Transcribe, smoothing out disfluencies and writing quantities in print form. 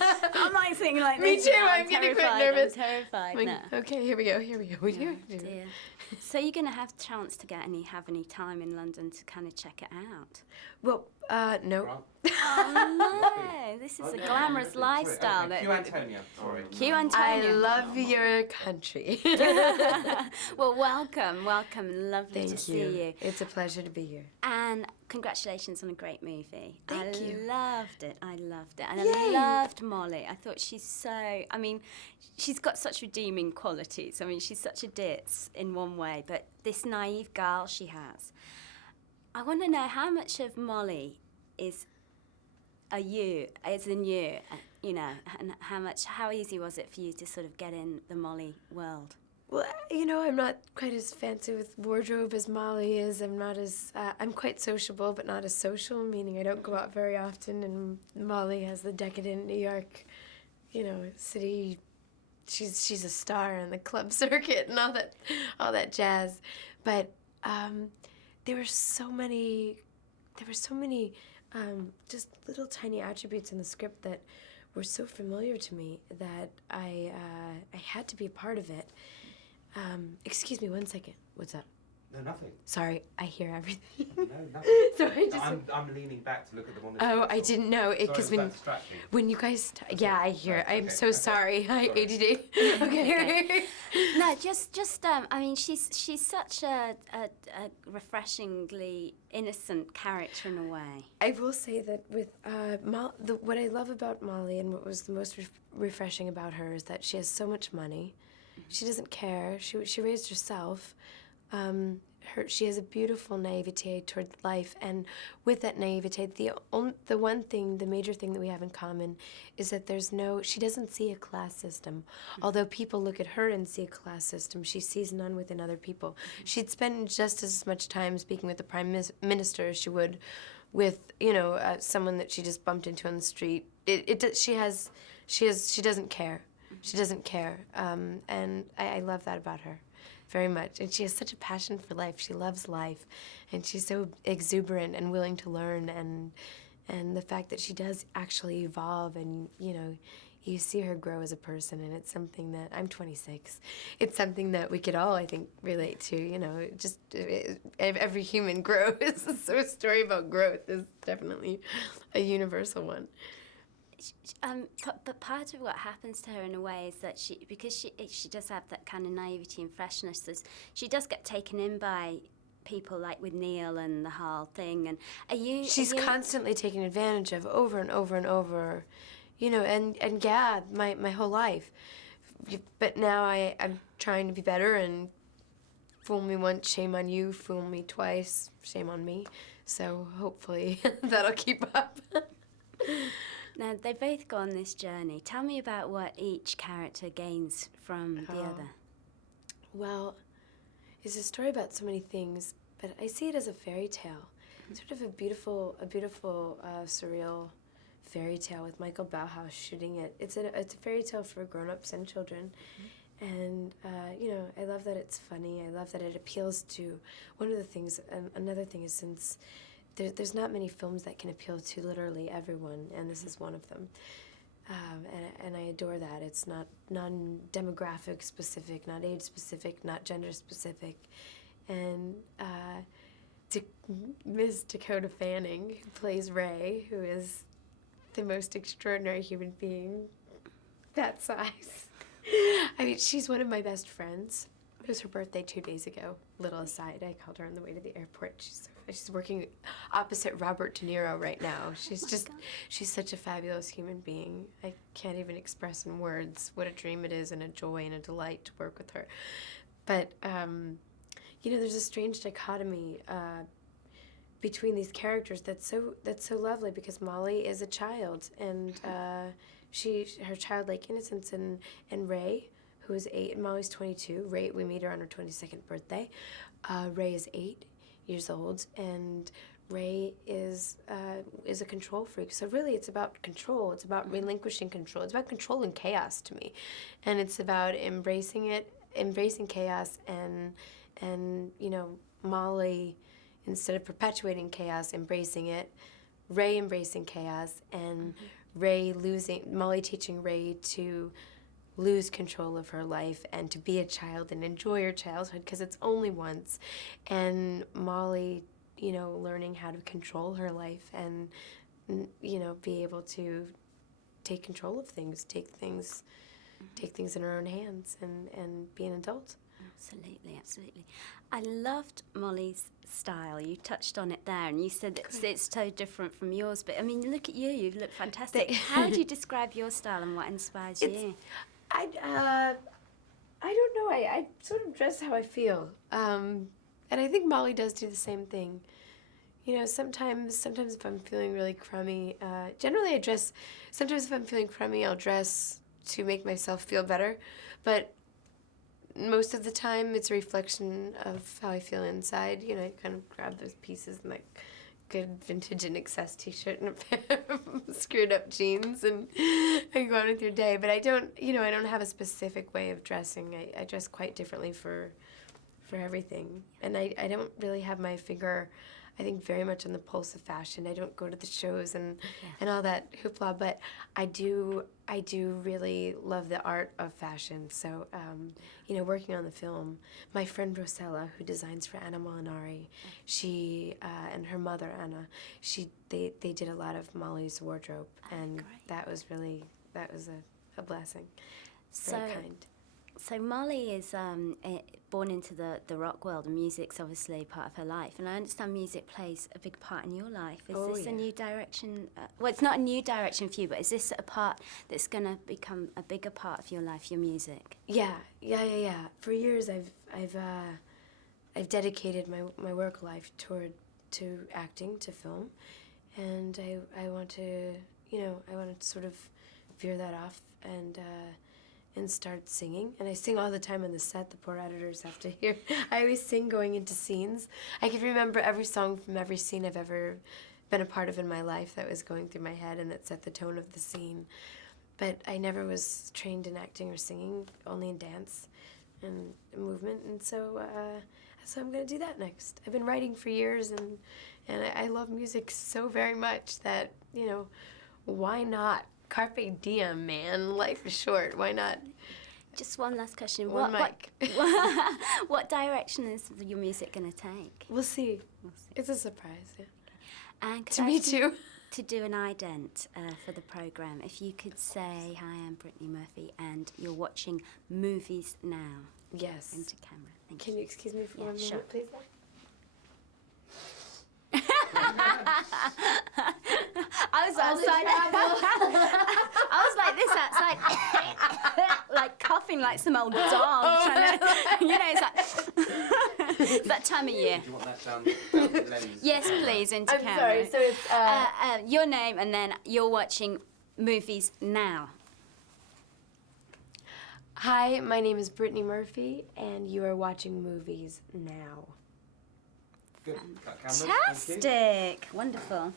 I'm like singing like Me this. too, now. I'm getting quite nervous. I'm terrified. Like, No. okay, here we go. What do you Oh, do? dear. So you're going to have a chance to have any time in London to kind of check it out? Well, no. Oh, no. This is a glamorous lifestyle. Okay, Q Antonia, sorry. Q I Antonia. love your country. Well, welcome. Lovely to Thank see you. It's a pleasure to be here. And congratulations on a great movie. Thank you. I loved it. And Yay. I loved Molly. I thought she's got such redeeming qualities. I mean, she's such a ditz in one way, but this naive girl she has. I want to know how much of Molly is in you, and how easy was it for you to sort of get in the Molly world? Well, I'm not quite as fancy with wardrobe as Molly is. I'm quite sociable, but not as social, meaning I don't go out very often, and Molly has the decadent New York, city. She's a star in the club circuit and all that jazz. But there were so many just little tiny attributes in the script that were so familiar to me that I had to be a part of it. Excuse me 1 second. What's up? No, nothing. Sorry, I hear everything. No, nothing. So I just. I'm leaning back to look at the monitor. Oh, I didn't know it because when you guys. Yeah, I hear. I'm so sorry. Hi, ADD. Okay. No, I mean, she's such a refreshingly innocent character in a way. I will say that with what I love about Molly and what was the most refreshing about her is that she has so much money. She doesn't care. She raised herself. She has a beautiful naivete toward life, and with that naivete, the major thing that we have in common is that she doesn't see a class system. Although people look at her and see a class system, she sees none within other people. She'd spend just as much time speaking with the Prime Minister as she would with, someone that she just bumped into on the street. She doesn't care. She doesn't care, and I love that about her very much. And she has such a passion for life. She loves life, and she's so exuberant and willing to learn, and the fact that she does actually evolve, and you see her grow as a person, and it's something that, I'm 26, it's something that we could all, I think, relate to, every human grows, so a story about growth is definitely a universal one. But part of what happens to her in a way is that because she does have that kind of naivety and freshness, she does get taken in by people like with Neil and the whole thing. And she's constantly taken advantage of over and over and over, and yeah, my whole life. But now I'm trying to be better, and fool me once, shame on you. Fool me twice, shame on me. So hopefully that'll keep up. Now, they both go on this journey. Tell me about what each character gains from the other. Well, it's a story about so many things, but I see it as a fairy tale. Sort of a beautiful, surreal fairy tale with Michael Bauhaus shooting it. It's a fairy tale for grown-ups and children. And, I love that it's funny. I love that it appeals to one of the things. Another thing is since there's not many films that can appeal to literally everyone, and this is one of them. And I adore that. It's not non-demographic specific, not age specific, not gender specific. And Ms. Dakota Fanning, who plays Ray, who is the most extraordinary human being that size. I mean, she's one of my best friends. It was her birthday 2 days ago. Little aside, I called her on the way to the airport. She's working opposite Robert De Niro right now. She's such a fabulous human being. I can't even express in words what a dream it is and a joy and a delight to work with her. But, there's a strange dichotomy between these characters that's so lovely, because Molly is a child, and her childlike innocence, and Ray, who is 8, and Molly's 22. Ray, we meet her on her 22nd birthday. Ray is 8 years old, and Ray is a control freak. So really, it's about control. It's about relinquishing control. It's about controlling chaos to me, and it's about embracing chaos, and Molly, instead of perpetuating chaos, embracing it. Ray embracing chaos, and Molly teaching Ray to lose control of her life and to be a child and enjoy her childhood because it's only once, and Molly, learning how to control her life and, be able to take control of things, take things in her own hands and be an adult. Absolutely, absolutely. I loved Molly's style. You touched on it there, and you said it's so different from yours. But I mean, look at you. You look fantastic. How would you describe your style and what inspires you? I don't know. I sort of dress how I feel, and I think Molly does do the same thing. Sometimes if I'm feeling really crummy, generally I dress. Sometimes if I'm feeling crummy, I'll dress to make myself feel better, but most of the time it's a reflection of how I feel inside. I kind of grab those pieces and like good vintage and excess t-shirt and a pair of screwed up jeans and go on with your day. But I don't have a specific way of dressing. I dress quite differently for everything. And I don't really have my finger, I think, very much on the pulse of fashion. I don't go to the shows and all that hoopla, but I do really love the art of fashion. So, working on the film, my friend Rosella, who designs for Anna Molinari, she and her mother Anna, they did a lot of Molly's wardrobe, and that was a blessing. Very kind. So Molly is born into the rock world, and music's obviously part of her life. And I understand music plays a big part in your life. Is this a new direction? Well, it's not a new direction for you, but is this a part that's going to become a bigger part of your life, your music? Yeah. For years, I've dedicated my work life to acting, to film, and I want to sort of veer that off and start singing. And I sing all the time on the set. The poor editors have to hear. I always sing going into scenes. I can remember every song from every scene I've ever been a part of in my life that was going through my head and that set the tone of the scene. But I never was trained in acting or singing, only in dance and movement. And so I'm going to do that next. I've been writing for years, and I love music so very much that, why not? Carpe diem, man. Life is short. Why not? Just one last question. One mic. What direction is your music going to take? We'll see. It's a surprise. Yeah. And to me too. To do an ident for the program, if you could say, "Hi, I'm Brittany Murphy, and you're watching Movies Now." Yes. Into camera. Thank Can you excuse me for one sure. moment, please? I was outside. I was like this outside, like coughing like some old dog. Trying to, it's like it's that time of year. Do you want that down the lens? Yes, please, into I'm camera. sorry. So it's your name, and then you're watching Movies Now. Hi, my name is Brittany Murphy, and you are watching Movies Now. Good. Cut cameras. Thank you. Fantastic. Wonderful.